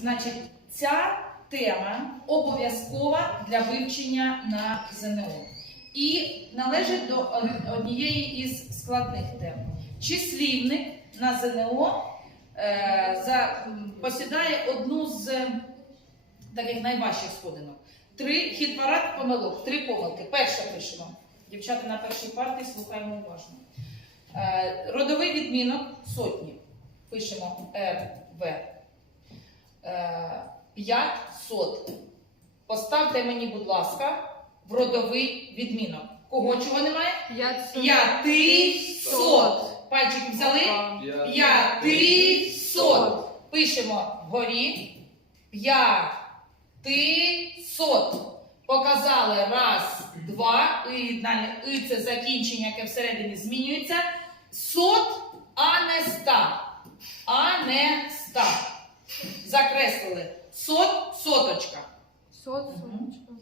Значить, ця тема обов'язкова для вивчення на ЗНО і належить до однієї із складних тем. Числівник на ЗНО е, за, посідає одну з таких найважчих сходинок. Три хід помилок, три помилки. Перша пишемо. Дівчата на першій парті слухаємо уважно. Е, родовий відмінок сотні. Пишемо Р, В. Е, 500. Поставте мені, будь ласка, в родовий відмінок. Кого чого немає? П'ятсот. П'ятисот. Пальчики взяли? П'ятисот. Пишемо вгорі. П'ятисот. Показали раз, два. І, далі, і це закінчення, яке всередині змінюється. Сот, а не ста. А не. Закреслили. Сот, соточка. Сот, соточка.